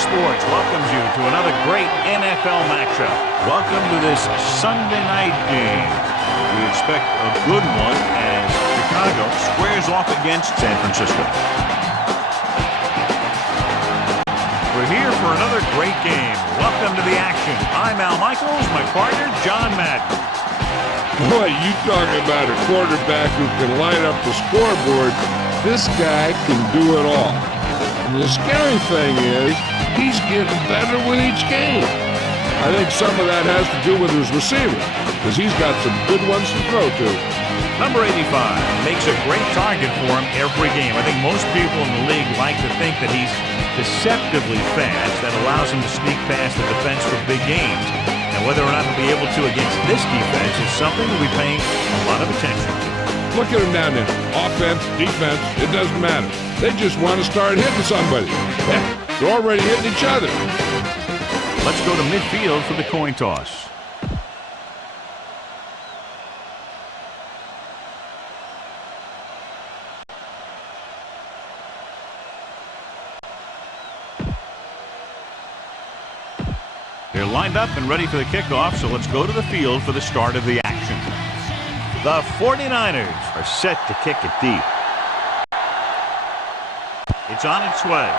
Sports welcomes you to another great NFL matchup. Welcome to this Sunday night game. We expect a good one as Chicago squares off against San Francisco. We're here for another great game. Welcome to the action. I'm Al Michaels, my partner, John Madden. Boy, you talking about a quarterback who can light up the scoreboard. This guy can do it all. And the scary thing is, he's getting better with each game. I think some of that has to do with his receivers, because he's got some good ones to throw to. Number 85 makes a great target for him every game. I think most people in the league like to think that he's deceptively fast. That allows him to sneak past the defense for big games. Now, whether or not he'll be able to against this defense is something we'll be paying a lot of attention to. Look at him down there. Offense, defense, it doesn't matter. They just want to start hitting somebody. They're already hitting each other. Let's go to midfield for the coin toss. They're lined up and ready for the kickoff, so let's go to the field for the start of the action. The 49ers are set to kick it deep. It's on its way.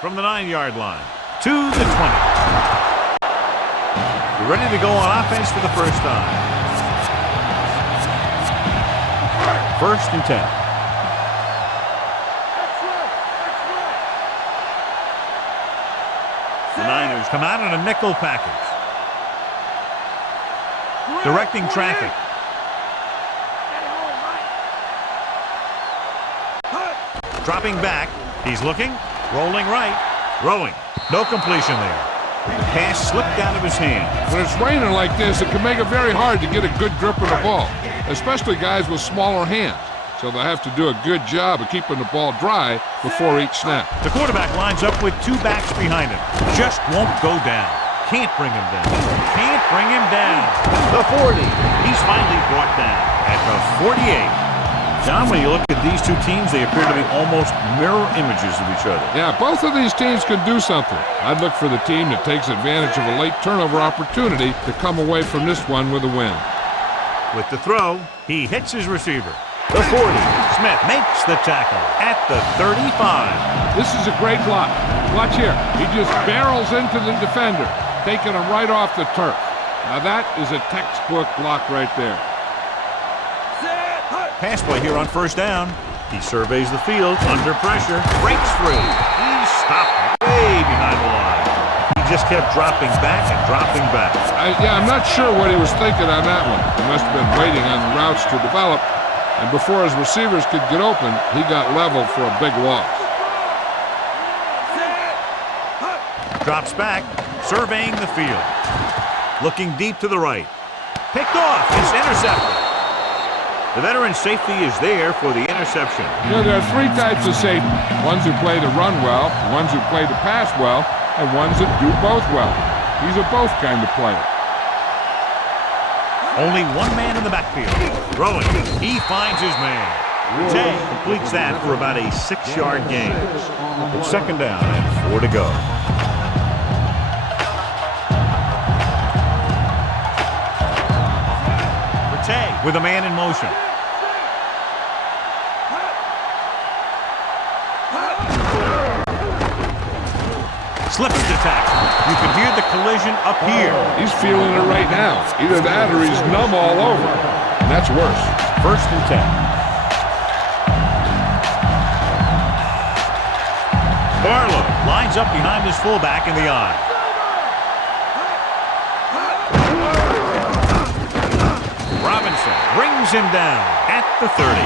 From the 9-yard line to the 20. We're ready to go on offense for the first time. 1st and 10. The Niners come out in a nickel package. Directing traffic. Dropping back. He's looking. Rolling right. Throwing. No completion there. The pass slipped out of his hand. When it's raining like this, it can make it very hard to get a good grip of the ball, especially guys with smaller hands. So they'll have to do a good job of keeping the ball dry before each snap. The quarterback lines up with 2 backs behind him. Just won't go down. Can't bring him down. Can't bring him down. The 40. He's finally brought down at the 48. John, when you look at these two teams, they appear to be almost mirror images of each other. Yeah, both of these teams can do something. I'd look for the team that takes advantage of a late turnover opportunity to come away from this one with a win. With the throw, he hits his receiver. The 40. Smith makes the tackle at the 35. This is a great block. Watch here. He just barrels into the defender, taking him right off the turf. Now that is a textbook block right there. Pass play here on 1st down. He surveys the field under pressure. Breaks free. He's stopped way behind the line. He just kept dropping back and dropping back. I'm not sure what he was thinking on that one. He must have been waiting on the routes to develop. And before his receivers could get open, he got leveled for a big loss. Drops back, surveying the field. Looking deep to the right. Picked off. It's intercepted. The veteran safety is there for the interception. You know, there are 3 types of safety. Ones who play to run well, ones who play to pass well, and ones that do both well. He's a both kind of player. Only 1 man in the backfield. Throwing. He finds his man. Tay completes that for about a 6-yard gain. It's 2nd down and 4 to go. Tay with a man in motion. Slips the tackle. You can hear the collision up here. He's feeling it right now. Either that or he's numb all over. And that's worse. 1st and 10. Barlow lines up behind his fullback in the eye. Robinson brings him down at the 30.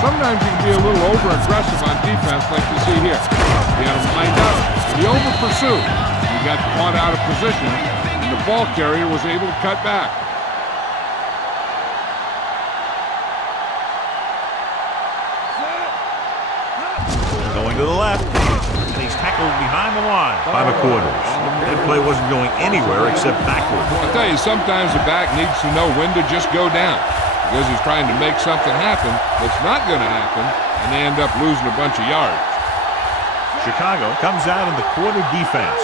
Sometimes you can be a little over-aggressive on defense like you see here. He had him lined up. He over-pursued. He got caught out of position, and the ball carrier was able to cut back. Going to the left, and he's tackled behind the line by the quarters. That play wasn't going anywhere except backwards. I'll tell you, sometimes the back needs to know when to just go down, because he's trying to make something happen that's not going to happen, and they end up losing a bunch of yards. Chicago comes out in the quarter defense.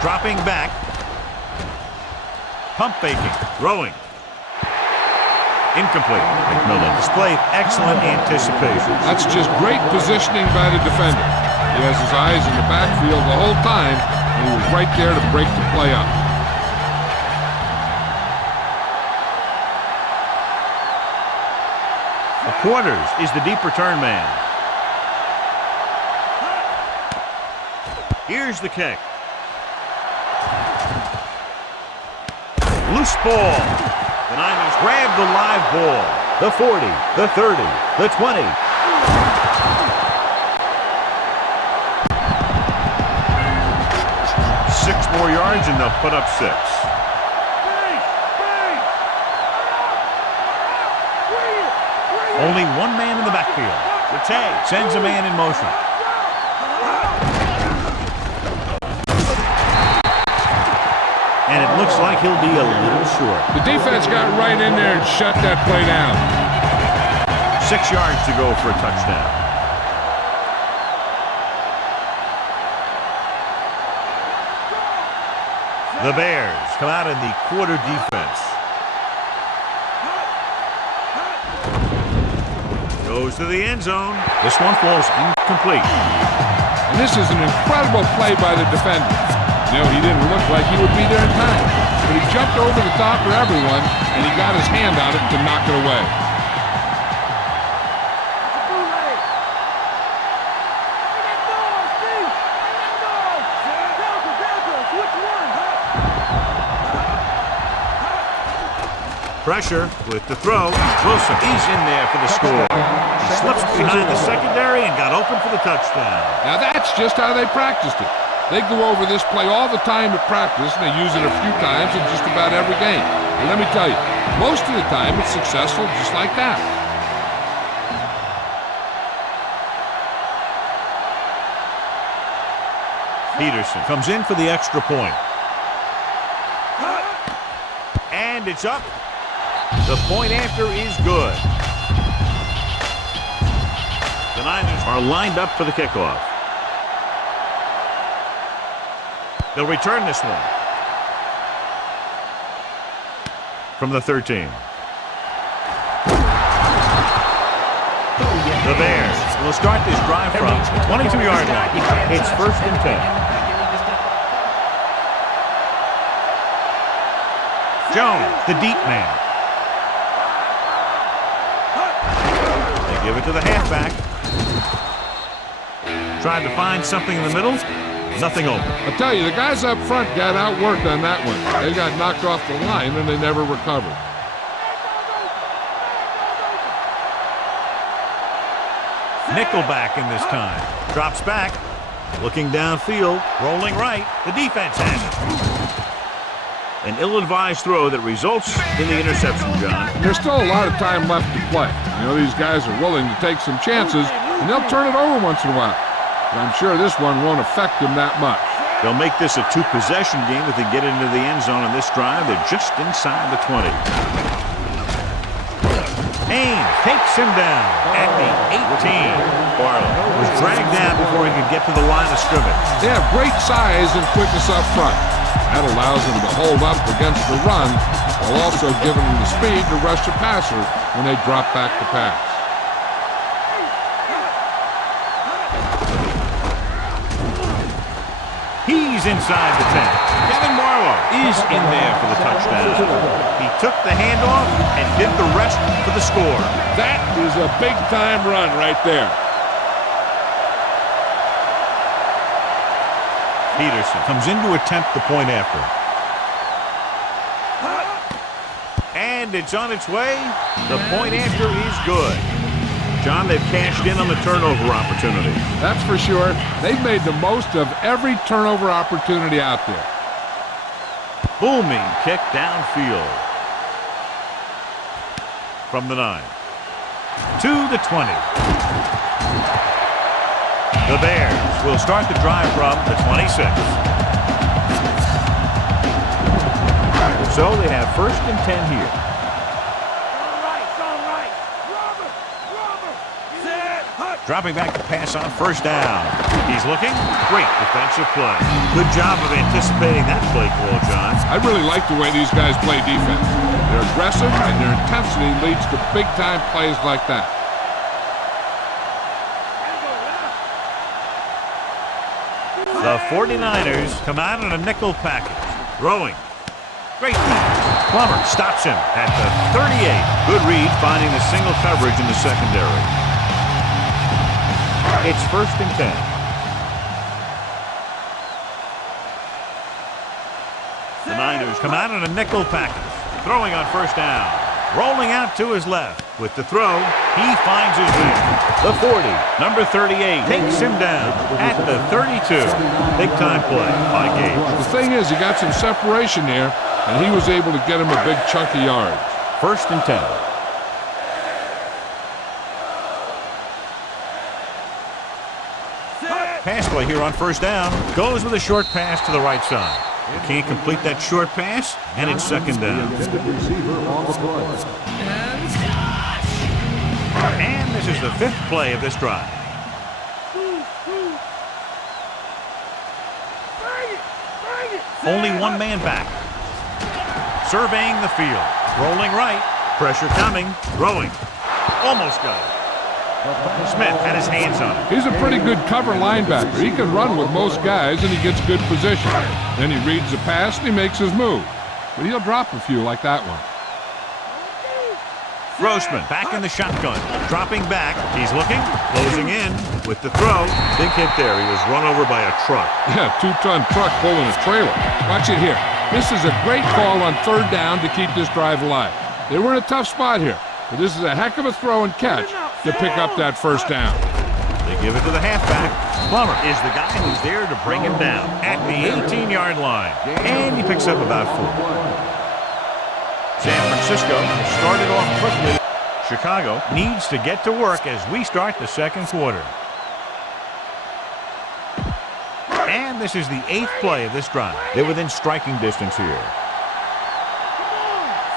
Dropping back. Pump faking. Throwing. Incomplete. McMillan displayed excellent anticipation. That's just great positioning by the defender. He has his eyes in the backfield the whole time, and he was right there to break the play up. Quarters is the deep return man. Here's the kick. Loose ball. The Niners grab the live ball. The 40, the 30, the 20. Six more yards and they'll put up 6. Only one man in the backfield. Rattay sends a man in motion. And it looks like he'll be a little short. The defense got right in there and shut that play down. 6 yards to go for a touchdown. The Bears come out in the quarter defense. Goes to the end zone. This one falls incomplete. And this is an incredible play by the defender. You know, he didn't look like he would be there in time, but he jumped over the top of everyone, and he got his hand on it to knock it away. Pressure with the throw. Wilson, he's in there for the score. He slips behind the secondary and got open for the touchdown. Now that's just how they practiced it. They go over this play all the time at practice, and they use it a few times in just about every game. And let me tell you, most of the time it's successful just like that. Peterson comes in for the extra point. And it's up. The point after is good. The Niners are lined up for the kickoff. They'll return this one. From the 13. The Bears will start this drive from the 22-yard line. It's 1st and 10. Jones, the deep man. They give it to the halfback. Trying to find something in the middle. Nothing open. I'll tell you, the guys up front got outworked on that one. They got knocked off the line and they never recovered. Nickelback in this time. Drops back. Looking downfield. Rolling right. The defense has it. An ill-advised throw that results in the interception, John. And there's still a lot of time left to play. You know, these guys are willing to take some chances, and they'll turn it over once in a while. But I'm sure this one won't affect them that much. They'll make this a 2-possession game if they get into the end zone on this drive. They're just inside the 20. Haynes takes him down at the 18. Barlow was dragged down before he could get to the line of scrimmage. They have great size and quickness up front. That allows them to hold up against the run while also giving them the speed to rush the passer when they drop back to pass. He's inside the 10. Kevin Barlow is in there for the touchdown. He took the handoff and did the rest for the score. That is a big-time run right there. Peterson comes in to attempt the point after. And it's on its way. The point after is good. John, they've cashed in on the turnover opportunity. That's for sure. They've made the most of every turnover opportunity out there. Booming kick downfield. From the 9. To the 20. The Bears will start the drive from the 26. So they have 1st and 10 here. dropping back to pass on first down. He's looking. Great defensive play. Good job of anticipating that play call, John. I really like the way these guys play defense. They're aggressive, and their intensity leads to big-time plays like that. The 49ers come out in a nickel package. Throwing. Great pass. Plummer stops him at the 38. Good read, finding the single coverage in the secondary. It's 1st and 10. The Niners come out in a nickel package. Throwing on first down. Rolling out to his left. With the throw, he finds his man. The 40, number 38, takes him down at the 32. Big-time play by Gage. The thing is, he got some separation there, and he was able to get him a big chunk of yards. 1st and 10. Pass play here on first down. Goes with a short pass to the right side. You can't complete that short pass, and it's 2nd down. And this is the 5th play of this drive. Only one man back. Surveying the field. Rolling right. Pressure coming. Throwing. Almost got it. Smith had his hands on it. He's a pretty good cover linebacker. He can run with most guys, and he gets good position. Then he reads the pass, and he makes his move. But he'll drop a few like that one. Grossman back in the shotgun. Dropping back. He's looking. Closing in. With the throw. Big hit there. He was run over by a truck. Yeah, 2-ton truck pulling a trailer. Watch it here. This is a great call on 3rd down to keep this drive alive. They were in a tough spot here. But this is a heck of a throw and catch to pick up that 1st down. They give it to the halfback. Plummer is the guy who's there to bring him down at the 18-yard line. And he picks up about 4. San Francisco started off quickly. Chicago needs to get to work as we start the 2nd quarter. And this is the 8th play of this drive. They're within striking distance here.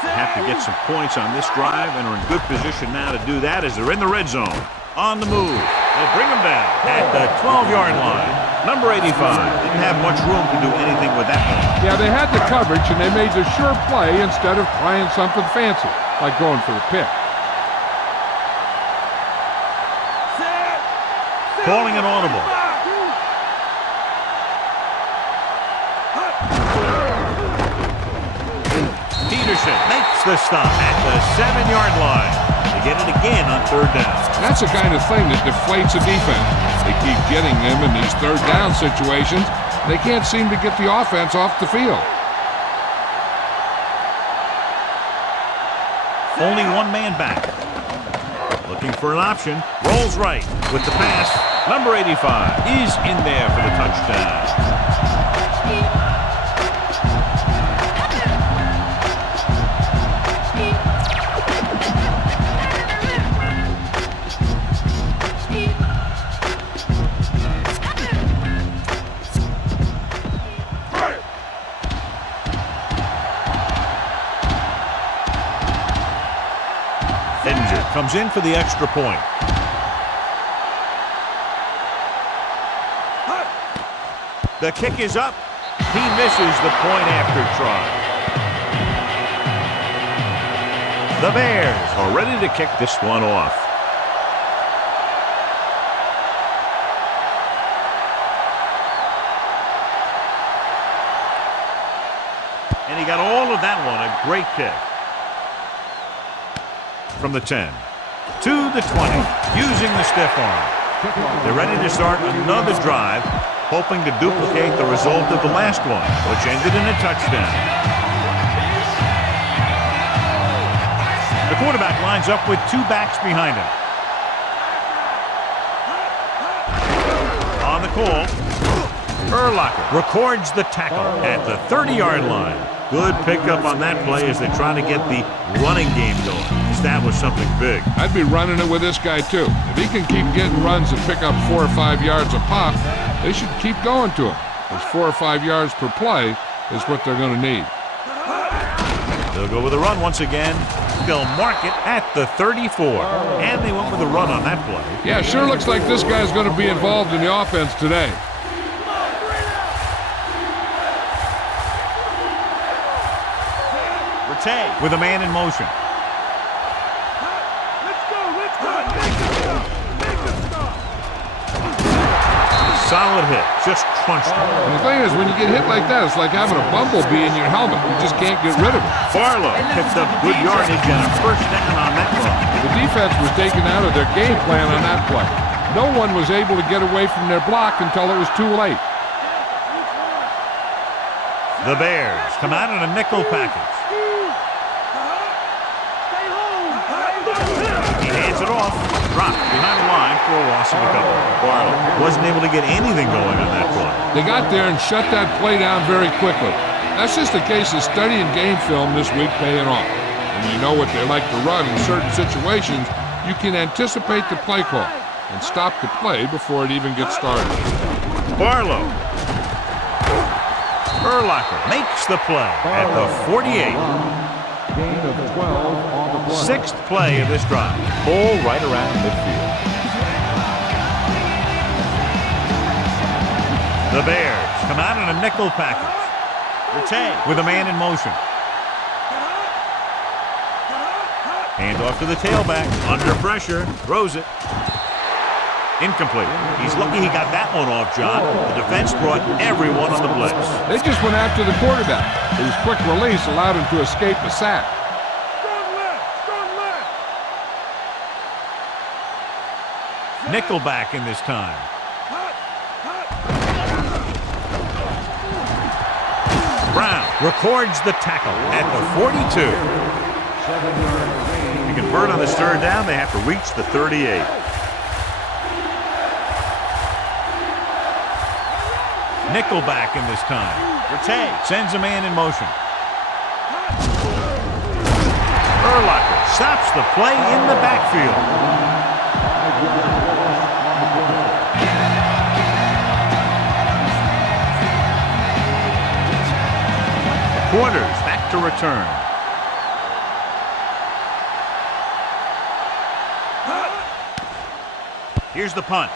They have to get some points on this drive and are in good position now to do that as they're in the red zone. On the move. They'll bring them down at the 12-yard line. Number 85 didn't have much room to do anything with that one. Yeah, they had the coverage, and they made the sure play instead of trying something fancy, like going for the pick. Calling an audible. Peterson makes the stop at the 7-yard line. They get it again on 3rd down. That's the kind of thing that deflates a defense. They keep getting them in these 3rd down situations. They can't seem to get the offense off the field. Only one man back. Looking for an option. Rolls right with the pass. Number 85 is in there for the touchdown. Comes in for the extra point. The kick is up. He misses the point after try. The Bears are ready to kick this one off. And he got all of that one. A great kick. From the 10 to the 20, using the stiff arm. They're ready to start another drive, hoping to duplicate the result of the last one, which ended in a touchdown. The quarterback lines up with 2 backs behind him. On the call, Urlacher records the tackle at the 30-yard line. Good pickup on that play as they try to get the running game going. Establish something big. I'd be running it with this guy, too. If he can keep getting runs and pick up 4 or 5 yards a pop, they should keep going to him. Because 4 or 5 yards per play is what they're going to need. They'll go with a run once again. they'll mark it at the 34. And they went with a run on that play. Yeah, sure looks like this guy's going to be involved in the offense today. With a man in motion. Solid hit, just crunched him. And the thing is, when you get hit like that, it's like having a bumblebee in your helmet. You just can't get rid of it. Barlow picked up good yardage and a first down on that run. The defense was taken out of their game plan on that play. No one was able to get away from their block until it was too late. The Bears come out in a nickel package. He hands it off, dropped behind the line for a loss of a couple. Barlow wasn't able to get anything going on that play. They got there and shut that play down very quickly. That's just a case of studying game film this week paying off. When you know what they like to run in certain situations, you can anticipate the play call and stop the play before it even gets started. Barlow. Urlacher makes the play at the 48. Gain of 12 on the play. Sixth play of this drive. Ball right around midfield. The Bears come out in a nickel package. Retain with a man in motion. Hand off to the tailback. Under pressure. Throws it. Incomplete. He's lucky he got that one off, John. The defense brought everyone on the blitz. They just went after the quarterback. His quick release allowed him to escape a sack. Nickelback in this time. Brown records the tackle at the 42. To convert on this third down, they have to reach the 38. Nickelback in this time. Retain. Sends a man in motion. Urlacher stops the play in the backfield. Quarters back to return. Here's the punt.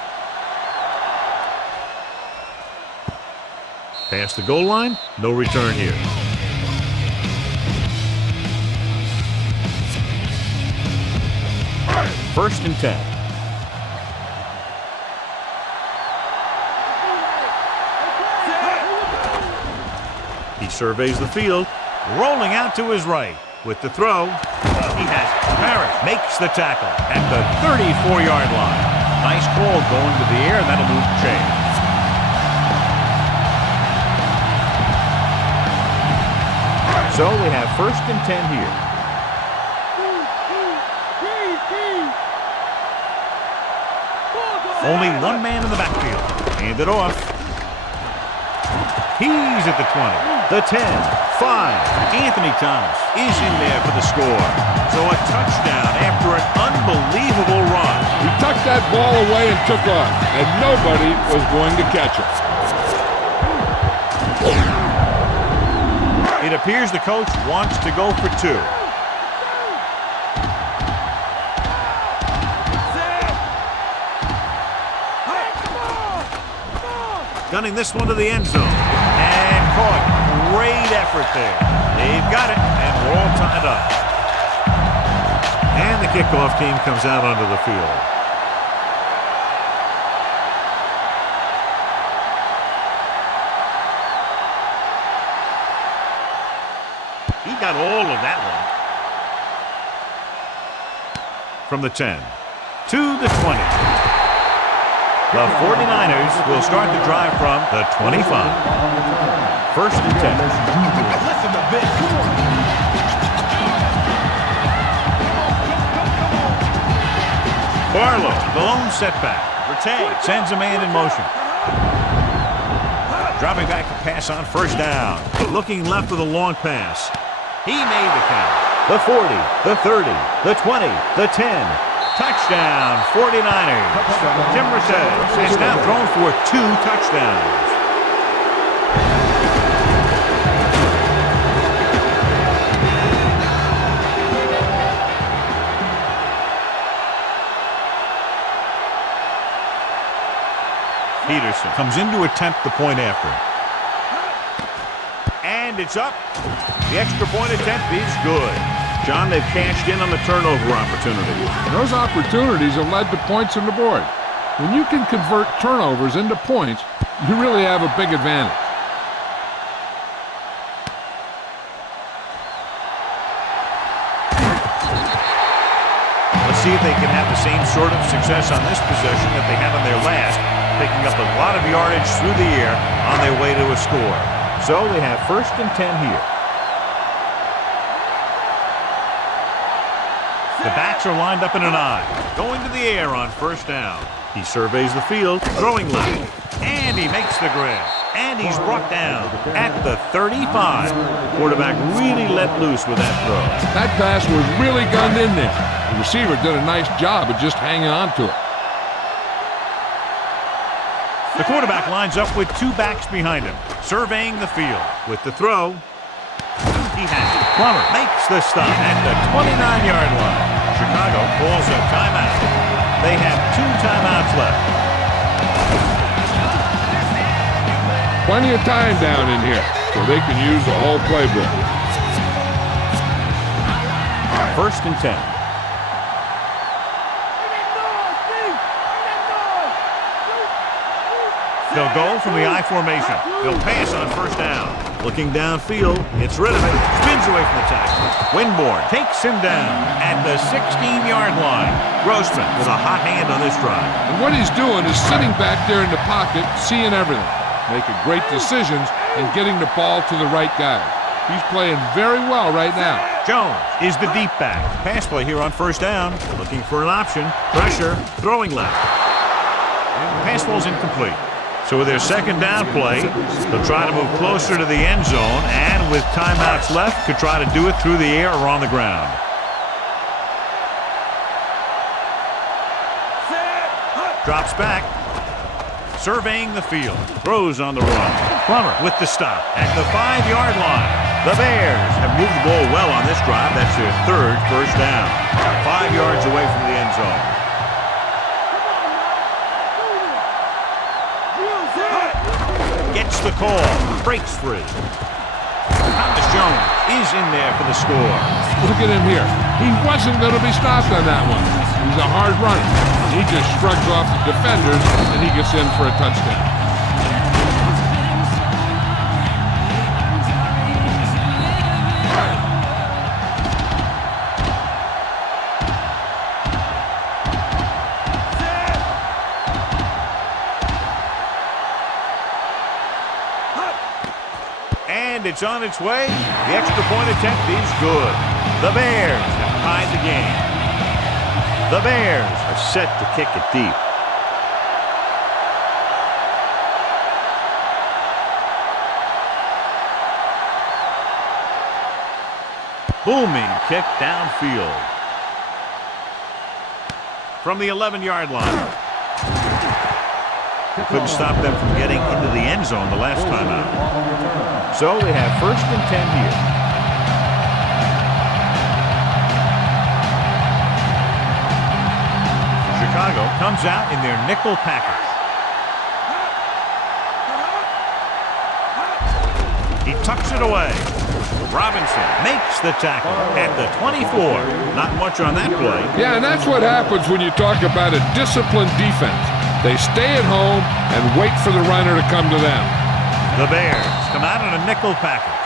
Past the goal line, no return here. First and 10. He surveys the field, rolling out to his right. With the throw, he has Parrish makes the tackle at the 34-yard line. Nice call going to the air, and that'll move the chain. So we have first and 10 here. Only one man in the backfield. Hand it off. He's at the 20, the 10, 5. Anthony Thomas is in there for the score. So a touchdown after an unbelievable run. He tucked that ball away and took off, and nobody was going to catch it. It appears the coach wants to go for two. Gunning this one to the end zone. And caught. Great effort there. They've got it, and we're all tied up. And the kickoff team comes out onto the field. He got all of that one. From the 10 to the 20. The 49ers will start the drive from the 25. First and 10. Listen to this. Barlow, the lone setback. Retain. Sends a man in motion. Dropping back to pass on first down. Looking left with a long pass. He made the count. The 40, the 30, the 20, the 10. Touchdown, 49ers. Tim Mercedes is now thrown for 2 touchdowns. comes in to attempt the point after. And it's up. The extra point attempt is good. John, they've cashed in on the turnover opportunity. Those opportunities have led to points on the board. When you can convert turnovers into points, you really have a big advantage. Let's see if they can have the same sort of success on this possession that they had on their last, picking up a lot of yardage through the air on their way to a score. So they have 1st and 10 here. The backs are lined up in an I. Going to the air on 1st down. He surveys the field, throwing left. And he makes the grab. And he's brought down at the 35. The quarterback really let loose with that throw. That pass was really gunned in there. The receiver did a nice job of just hanging on to it. The quarterback lines up with 2 backs behind him, surveying the field. With the throw, he has it. Plummer makes the stop at the 29-yard line. Chicago calls a timeout. They have 2 timeouts left. Plenty of time down in here, so they can use the whole playbook. 1st and 10. They'll go from the I formation. They'll pass on 1st down. Looking downfield, gets rid of it, spins away from the tackle. Winborn takes him down at the 16-yard line. Grossman with a hot hand on this drive. And what he's doing is sitting back there in the pocket, seeing everything, making great decisions, and getting the ball to the right guy. He's playing very well right now. Jones is the deep back. Pass play here on 1st down. Looking for an option. Pressure, throwing left. And the pass ball's incomplete. So with their 2nd down play, they'll try to move closer to the end zone, and with timeouts left, could try to do it through the air or on the ground. Drops back, surveying the field, throws on the run. Plummer with the stop at the 5-yard line. The Bears have moved the ball well on this drive. That's their 3rd 1st down. 5 yards away from the end zone. Gets the call, breaks free. Thomas Jones is in there for the score. Look at him here. He wasn't going to be stopped on that one. He's a hard runner. He just shrugs off the defenders, and he gets in for a touchdown. And it's on its way. The extra point attempt is good. The Bears have tied the game. The Bears are set to kick it deep. Booming kick downfield. From the 11-yard line. Couldn't stop them from getting into the end zone the last time out. So they have 1st and 10 here. Chicago comes out in their nickel package. He tucks it away. Robinson makes the tackle at the 24. Not much on that play. Yeah, and that's what happens when you talk about a disciplined defense. They stay at home and wait for the runner to come to them. The Bears come out in a nickel package.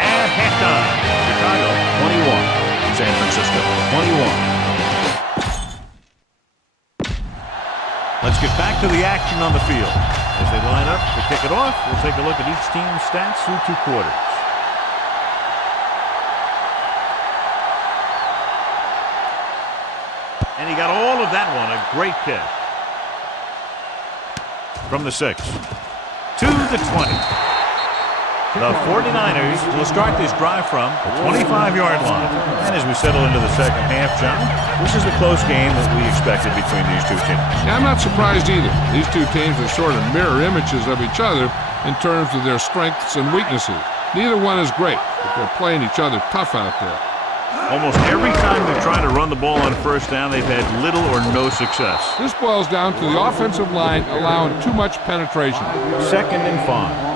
And halftime. Chicago 21. San Francisco 21. Let's get back to the action on the field. As they line up to kick it off, we'll take a look at each team's stats through 2 quarters. And he got all of that one. A great kick. From the 6 to the 20. The 49ers will start this drive from the 25-yard line. And as we settle into the second half, John, this is the close game that we expected between these two teams. Yeah, I'm not surprised either. These two teams are sort of mirror images of each other in terms of their strengths and weaknesses. Neither one is great, but they're playing each other tough out there. Almost every time they've tried to run the ball on first down, they've had little or no success. This boils down to the offensive line allowing too much penetration. 2nd and 5.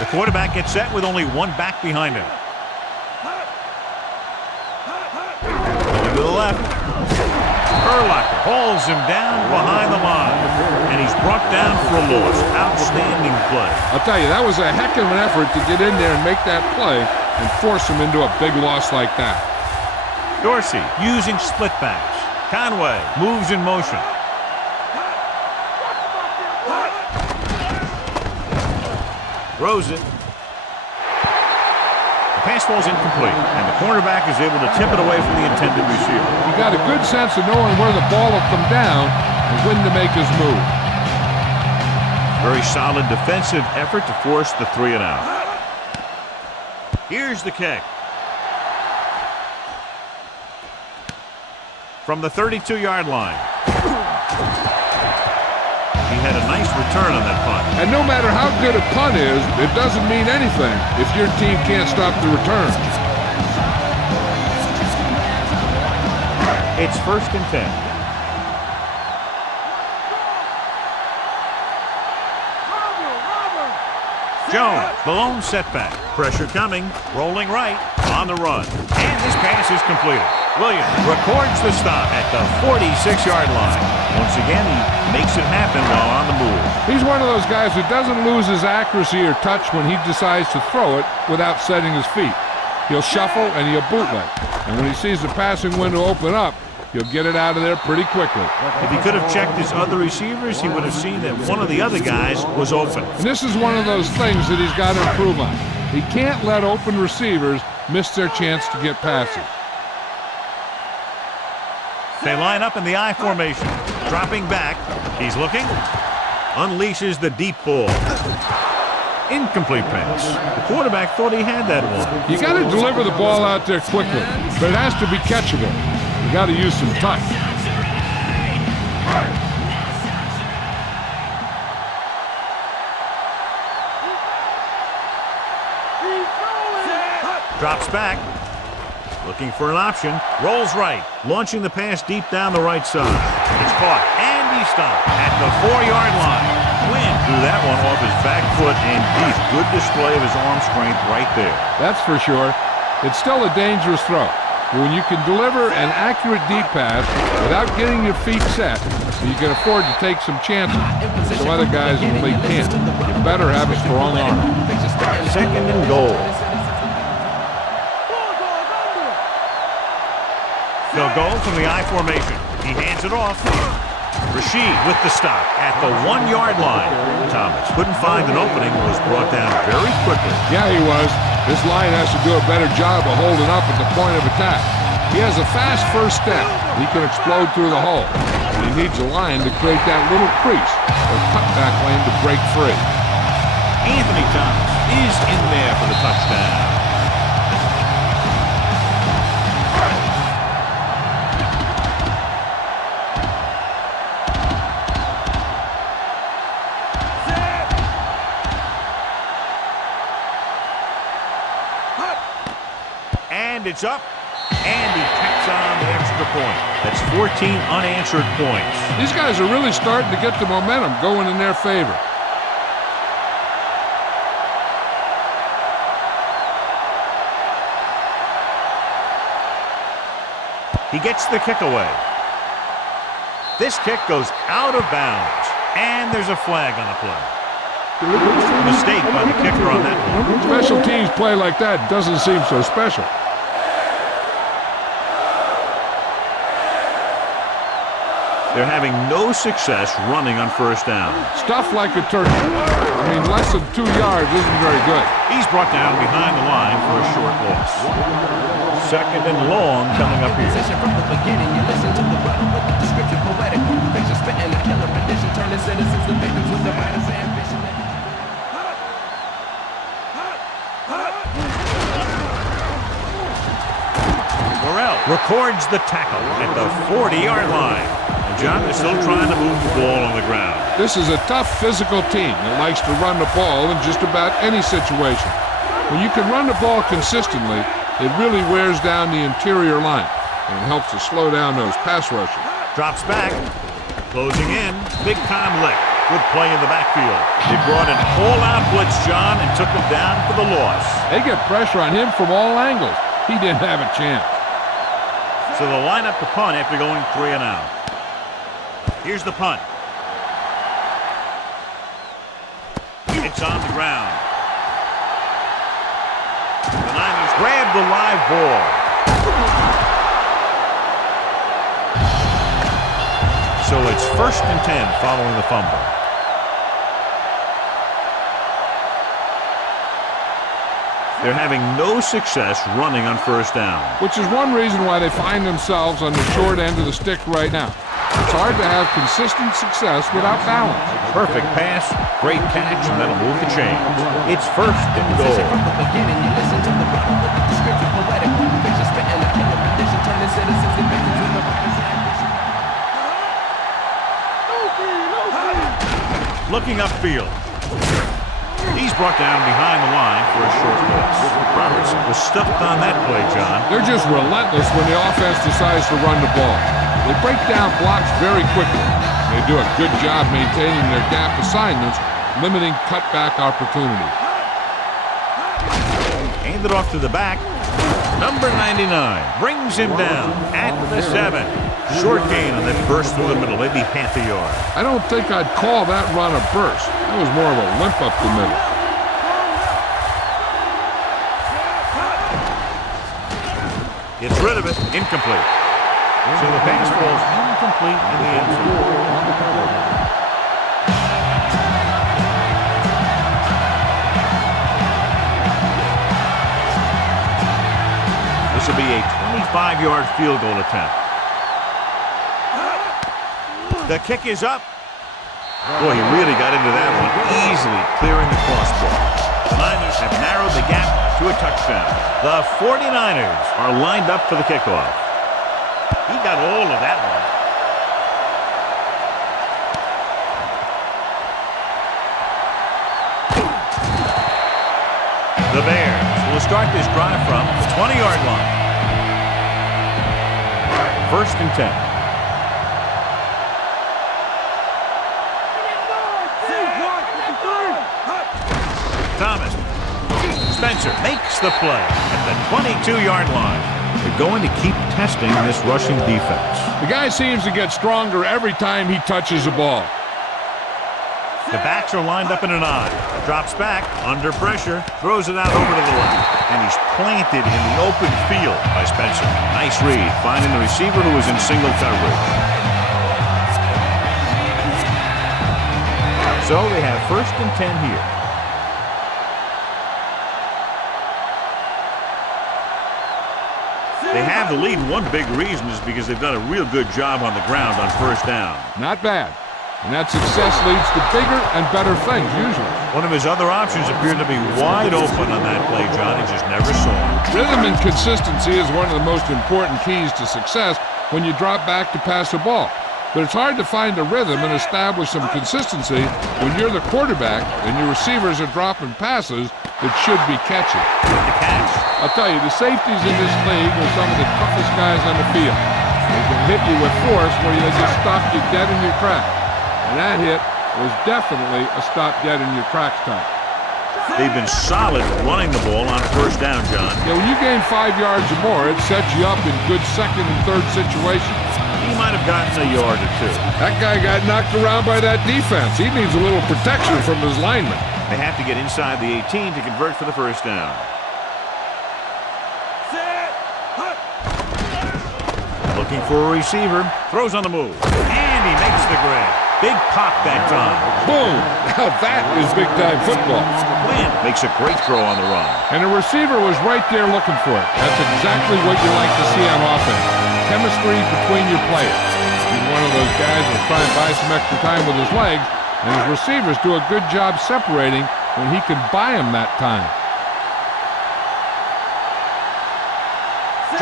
The quarterback gets set with only one back behind him. Going to the left. Urlacher hauls him down behind the line, and he's brought down for a loss. Outstanding play. I'll tell you, that was a heck of an effort to get in there and make that play and force him into a big loss like that. Dorsey using split backs. Conway moves in motion. Throws it. The pass ball's incomplete, and the cornerback is able to tip it away from the intended receiver. He got a good sense of knowing where the ball will come down and when to make his move. Very solid defensive effort to force the 3 and out. Here's the kick. From the 32-yard line. He had a nice return on that punt. And no matter how good a punt is, it doesn't mean anything if your team can't stop the return. It's 1st and 10. Jones, the lone setback. Pressure coming, rolling right, on the run. And this pass is completed. Williams records the stop at the 46-yard line. Once again, he makes it happen while on the move. He's one of those guys who doesn't lose his accuracy or touch when he decides to throw it without setting his feet. He'll shuffle and he'll bootleg. And when he sees the passing window open up, he'll get it out of there pretty quickly. If he could have checked his other receivers, he would have seen that one of the other guys was open. And this is one of those things that he's got to improve on. He can't let open receivers miss their chance to get passes. They line up in the I formation. Dropping back. He's looking. Unleashes the deep ball. Incomplete pass. The quarterback thought he had that one. You got to deliver the ball out there quickly, but it has to be catchable. You got to use some touch. Drops back. Looking for an option. Rolls right. Launching the pass deep down the right side. It's caught. And he stopped at the 4-yard line. Wynn threw that one off his back foot and deep. Good display of his arm strength right there. That's for sure. It's still a dangerous throw. But when you can deliver an accurate deep pass without getting your feet set, you can afford to take some chances. Some other guys really can't. You better have a strong arm. 2nd and goal. They'll go from the I formation. He hands it off. Rashid with the stop at the 1-yard line. Thomas couldn't find an opening and was brought down very quickly. Yeah, he was. This line has to do a better job of holding up at the point of attack. He has a fast first step. He can explode through the hole. And he needs a line to create that little crease or cutback lane to break free. Anthony Thomas is in there for the touchdown. And it's up, and he tacks on the extra point. That's 14 unanswered points. These guys are really starting to get the momentum going in their favor. He gets the kick away. This kick goes out of bounds, and there's a flag on the play. Mistake by the kicker on that one. Special teams play like that doesn't seem so special. They're having no success running on first down. Stuff like a turkey. I mean, less than 2 yards isn't very good. He's brought down behind the line for a short loss. 2nd and long coming up here. From the beginning, you listen to the brother with the description poetic. Picture spitting a killer rendition, turning citizens to victims with the writer's ambition. Morrell records the tackle at the 40-yard line. And John is still trying to move the ball on the ground. This is a tough physical team that likes to run the ball in just about any situation. When you can run the ball consistently, it really wears down the interior line, and it helps to slow down those pass rushers. Drops back. Closing in. Big time lick. Good play in the backfield. They brought an all-out blitz, John, and took him down for the loss. They get pressure on him from all angles. He didn't have a chance. So they'll line up the punt after going 3 and out. Here's the punt. It's on the ground. The Niners grab the live ball. So it's 1st and 10 following the fumble. They're having no success running on 1st down. Which is one reason why they find themselves on the short end of the stick right now. It's hard to have consistent success without balance. Perfect pass, great catch, and that'll move the chains. It's 1st and goal. From the beginning, you listen to the rhythm with the description poetic. Picture spitting a killer rendition, turning citizens and victims in the writer's ambition. Looking upfield. He's brought down behind the line for a short pass. Roberts was stuffed on that play, John. They're just relentless when the offense decides to run the ball. They break down blocks very quickly. They do a good job maintaining their gap assignments, limiting cutback opportunities. Handed off to the back. Number 99 brings him down at the 7. Short gain on that burst through the middle, maybe half a yard. I don't think I'd call that run a burst. That was more of a limp up the middle. Gets rid of it, incomplete. So the pass falls incomplete in the end zone. This will be a 25-yard field goal attempt. The kick is up. Boy, he really got into that one, easily clearing the crossbar. The Niners have narrowed the gap to a touchdown. The 49ers are lined up for the kickoff. He got all of that one. The Bears will start this drive from the 20-yard line. 1st and 10. Thomas. Spencer makes the play at the 22-yard line. They're going to keep testing this rushing defense. The guy seems to get stronger every time he touches the ball. The backs are lined up in an I. Drops back, under pressure, throws it out over to the left. And he's planted in the open field by Spencer. Nice read, finding the receiver who was in single coverage. So they have 1st and 10 here. They have the lead. One big reason is because they've done a real good job on the ground on 1st down. Not bad. And that success leads to bigger and better things, usually. One of his other options appeared to be wide open on that play, John. He just never saw it. Rhythm and consistency is one of the most important keys to success when you drop back to pass the ball. But it's hard to find a rhythm and establish some consistency when you're the quarterback and your receivers are dropping passes that should be catching. The catch. I'll tell you, the safeties in this league are some of the toughest guys on the field. They can hit you with force where they just stop you dead in your tracks. And that hit was definitely a stop dead in your tracks time. They've been solid running the ball on 1st down, John. Yeah, when you gain 5 yards or more, it sets you up in good 2nd and 3rd situations. He might have gotten a yard or two. That guy got knocked around by that defense. He needs a little protection from his linemen. They have to get inside the 18 to convert for the 1st down. Looking for a receiver. Throws on the move. And he makes the grab. Big pop that time. Boom! Now that is big-time football. Wynn makes a great throw on the run. And the receiver was right there looking for it. That's exactly what you like to see on offense. Chemistry between your players. He's one of those guys who'll try and buy some extra time with his legs, and his receivers do a good job separating when he can buy him that time.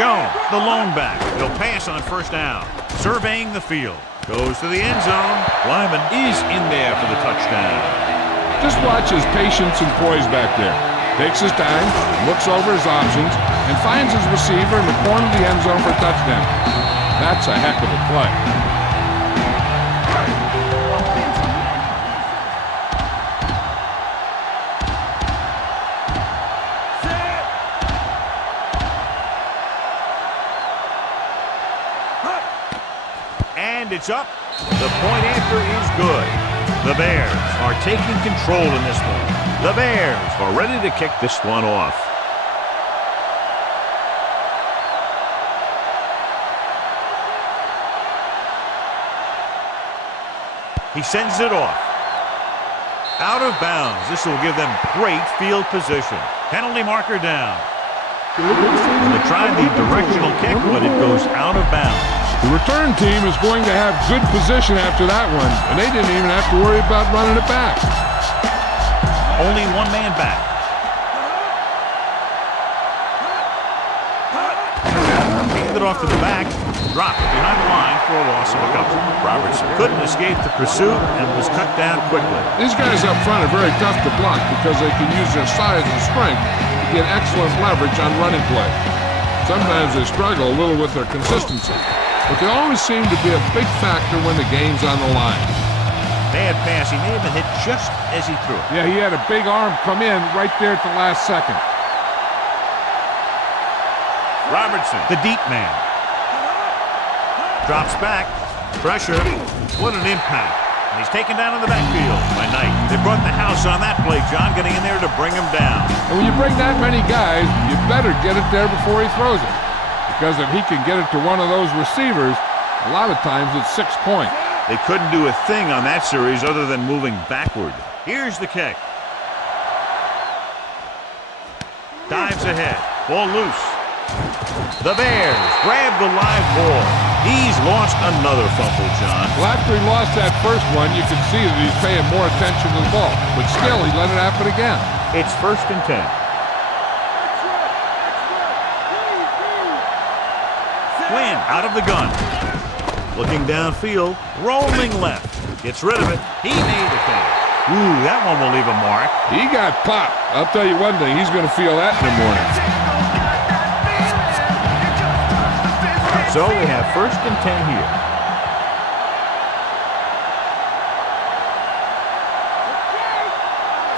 Jones, the lone back. He'll pass on 1st down. Surveying the field. Goes to the end zone. Lyman is in there for the touchdown. Just watch his patience and poise back there. Takes his time, looks over his options, and finds his receiver in the corner of the end zone for a touchdown. That's a heck of a play. And it's up. The point after is good. The Bears are taking control in this one. The Bears are ready to kick this one off. He sends it off. Out of bounds. This will give them great field position. Penalty marker down. They tried the directional kick, but it goes out of bounds. The return team is going to have good position after that one, and they didn't even have to worry about running it back. Only one man back. Handed off to the back. Dropped behind the line for a loss of a couple. Robertson couldn't escape the pursuit and was cut down quickly. These guys up front are very tough to block because they can use their size and strength to get excellent leverage on running play. Sometimes they struggle a little with their consistency, but they always seem to be a big factor when the game's on the line. Bad pass. He may have been hit just as he threw it. Yeah, he had a big arm come in right there at the last second. Robertson, the deep man. Drops back. Pressure. What an impact. And he's taken down in the backfield by Knight. They brought the house on that play, John, getting in there to bring him down. And when you bring that many guys, you better get it there before he throws it. Because if he can get it to one of those receivers, a lot of times it's 6 points. They couldn't do a thing on that series other than moving backward. Here's the kick. Dives ahead. Ball loose. The Bears grab the live ball. He's lost another fumble, John. Well, after he lost that first one, you can see that he's paying more attention to the ball. But still, he let it happen again. It's 1st and 10. Quinn out of the gun. Looking downfield. Rolling left. Gets rid of it. He made the catch. Ooh, that one will leave a mark. He got popped. I'll tell you one thing. He's going to feel that in the morning. So we have 1st and 10 here.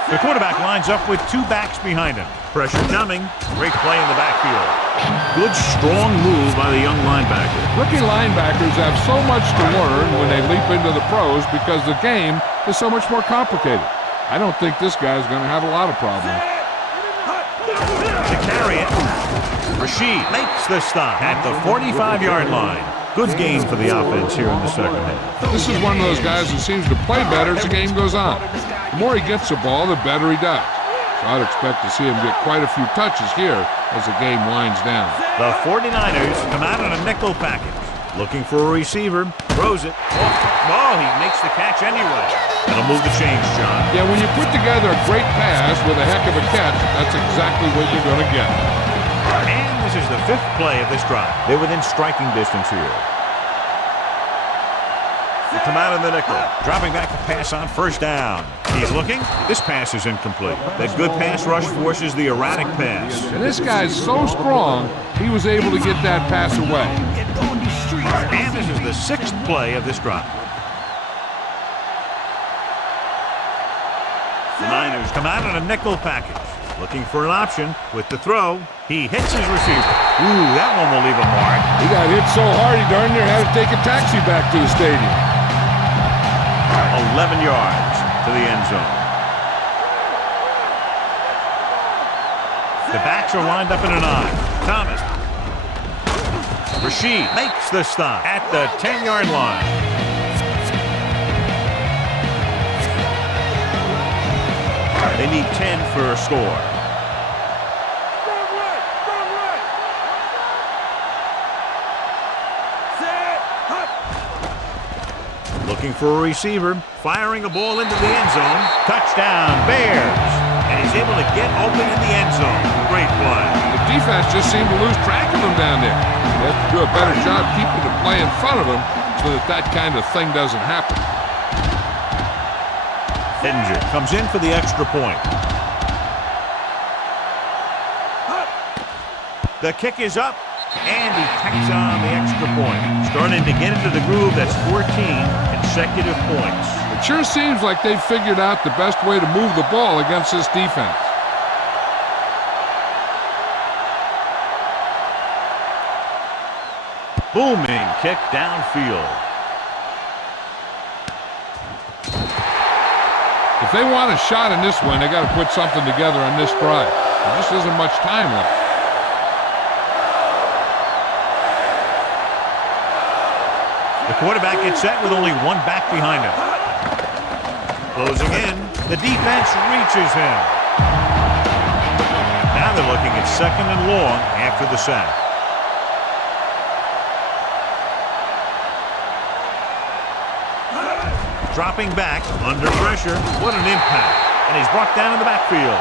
The quarterback lines up with 2 backs behind him. Pressure coming. Great play in the backfield. Good, strong move by the young linebacker. Rookie linebackers have so much to learn when they leap into the pros because the game is so much more complicated. I don't think this guy's going to have a lot of problems. To carry it. Rashid makes the stop at the 45-yard line. Good game for the offense here in the second half. This is one of those guys who seems to play better as the game goes on. The more he gets the ball, the better he does. So I'd expect to see him get quite a few touches here as the game winds down. The 49ers come out in a nickel package. Looking for a receiver. Throws it. Oh, he makes the catch anyway. That'll move the chains, John. Yeah, when you put together a great pass with a heck of a catch, that's exactly what you're going to get. And this is the 5th play of this drive. They're within striking distance here. They come out in the nickel. Dropping back to pass on 1st down. He's looking. This pass is incomplete. That good pass rush forces the erratic pass. And this guy's so strong, he was able to get that pass away. And this is the 6th play of this drive. The Niners come out in a nickel package. Looking for an option with the throw. He hits his receiver. Ooh, that one will leave a mark. He got hit so hard he darn near had to take a taxi back to the stadium. 11 yards to the end zone. The backs are lined up in an I. Thomas. Rashid makes the stop at the 10-yard line. They need 10 for a score. Looking for a receiver, firing a ball into the end zone. Touchdown, Bears. And he's able to get open in the end zone. Great play. The defense just seemed to lose track of him down there. They have to do a better job keeping the play in front of him so that kind of thing doesn't happen. Hittinger comes in for the extra point. The kick is up, and he tacks on the extra point. Starting to get into the groove. That's 14 consecutive points. It sure seems like they've figured out the best way to move the ball against this defense. Booming kick downfield. If they want a shot in this one, they got to put something together on this drive. There just isn't much time left. The quarterback gets set with only one back behind him. Closing in, the defense reaches him. Now they're looking at 2nd and long after the sack. Dropping back, under pressure. What an impact. And he's brought down in the backfield.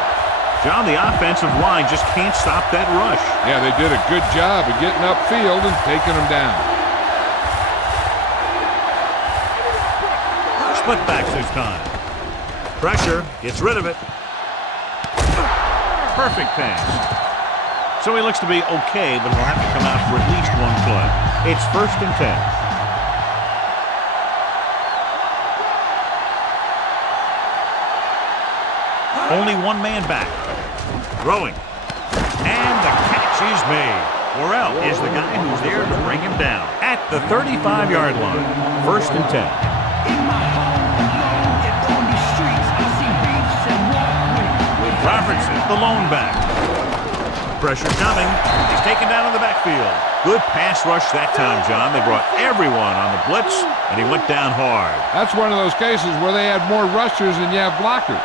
John, the offensive line just can't stop that rush. Yeah, they did a good job of getting upfield and taking him down. Split backs this time. Pressure, gets rid of it. Perfect pass. So he looks to be okay, but he'll have to come out for at least one play. It's 1st and 10. Only one man back. Throwing. And the catch is made. Worrell is the guy who's there to bring him down at the 35-yard line. 1st and 10. Robertson, the lone back. Pressure coming. He's taken down in the backfield. Good pass rush that time, John. They brought everyone on the blitz, and he went down hard. That's one of those cases where they had more rushers than you have blockers.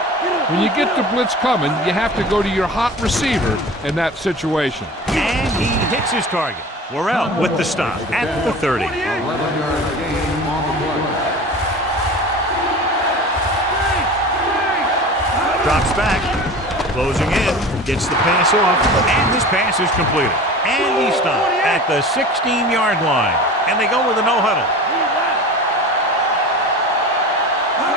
When you get the blitz coming, you have to go to your hot receiver in that situation. And he hits his target. Worrell with the stop at the 30. Drops back, closing in, gets the pass off, and this pass is completed. And he stopped at the 16-yard line. And they go with a no-huddle.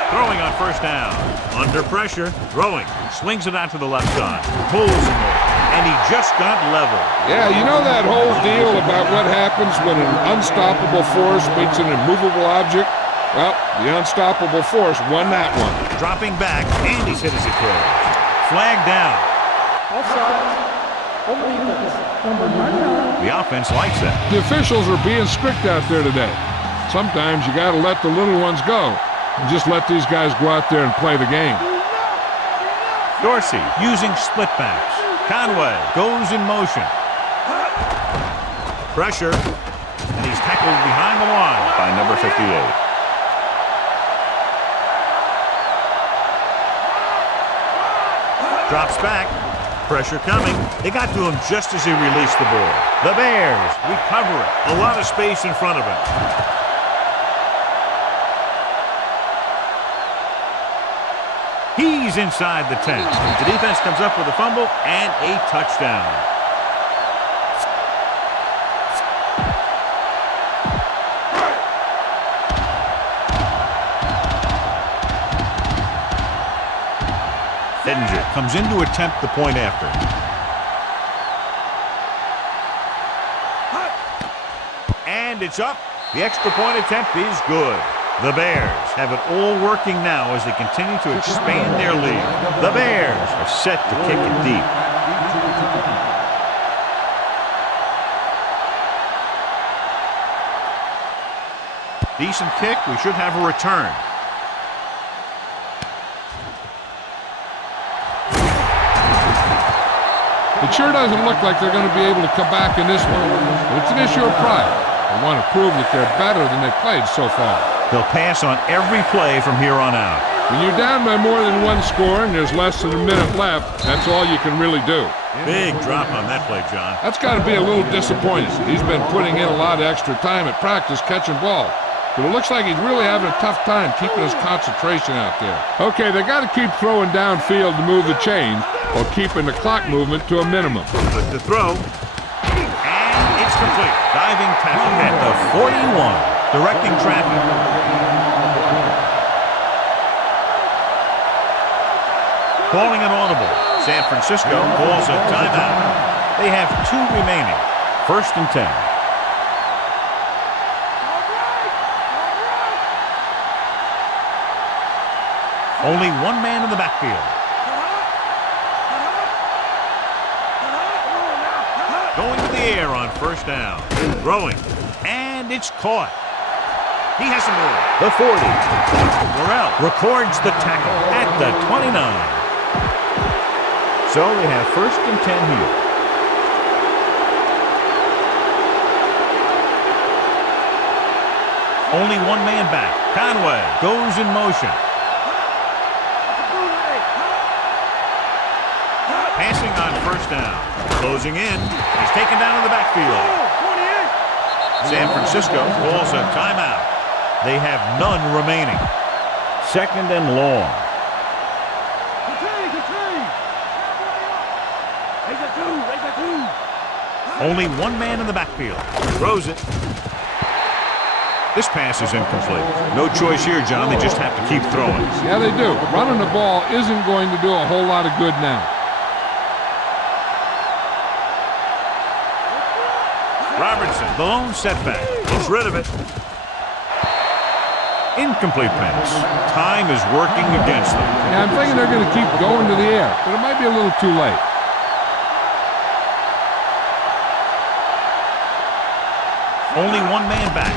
Throwing on 1st down. Under pressure, throwing. Swings it out to the left side. Pulls him over. And he just got level. Yeah, you know that whole deal about what happens when an unstoppable force meets an immovable object? Well, the unstoppable force won that one. Dropping back, and he's hit as he throws. Flag down. The offense likes that. The officials are being strict out there today. Sometimes you got to let the little ones go. And just let these guys go out there and play the game. Dorsey using split backs. Conway goes in motion. Pressure. And he's tackled behind the line by number 58. Drops back. Pressure coming. They got to him just as he released the ball. The Bears recover it. A lot of space in front of him. He's inside the 10. The defense comes up with a fumble and a touchdown. Hittinger comes in to attempt the point after. And it's up. The extra point attempt is good. The Bears have it all working now as they continue to expand their lead. The Bears are set to kick it deep. Decent kick. We should have a return. It sure doesn't look like they're going to be able to come back in this one. But it's an issue of pride. They want to prove that they're better than they've played so far. They'll pass on every play from here on out. When you're down by more than one score and there's less than a minute left, that's all you can really do. Big drop on that play, John. That's got to be a little disappointing. He's been putting in a lot of extra time at practice catching ball. But it looks like he's really having a tough time keeping his concentration out there. Okay, they got to keep throwing downfield to move the chains while keeping the clock movement to a minimum. But to throw, and it's complete. Diving tackle at the 41. directing traffic. Calling an audible. San Francisco calls a timeout. They have 2 remaining. 1st and 10. Only one man in the backfield. Going to the air on 1st down. Throwing. And it's caught. He has some room. The 40. Morrell records the tackle at the 29. So they have 1st and 10 here. Only one man back. Conway goes in motion. Passing on 1st down. Closing in. He's taken down in the backfield. San Francisco calls a timeout. They have none remaining. 2nd and long. Only one man in the backfield. Throws it. This pass is incomplete. No choice here, John. They just have to keep throwing. Yeah, they do. Running the ball isn't going to do a whole lot of good now. Robertson, the lone setback. Gets rid of it. Incomplete pass. Time is working against them. Yeah, I'm thinking they're going to keep going to the air, but it might be a little too late. Only one man back.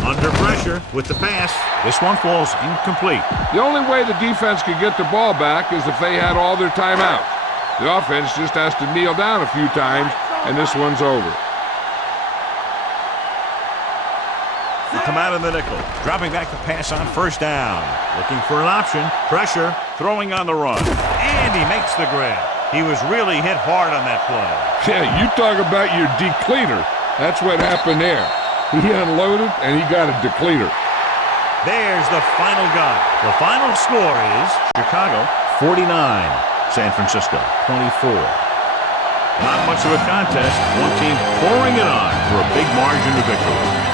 Under pressure with the pass. This one falls incomplete. The only way the defense could get the ball back is if they had all their timeouts. The offense just has to kneel down a few times, and this one's over. They come out in the nickel. Dropping back the pass on 1st down. Looking for an option. Pressure. Throwing on the run. And he makes the grab. He was really hit hard on that play. Yeah, you talk about your decleater. That's what happened there. He unloaded, and he got a decleater. There's the final guy. The final score is Chicago 49, San Francisco 24. Not much of a contest. One team pouring it on for a big margin of victory.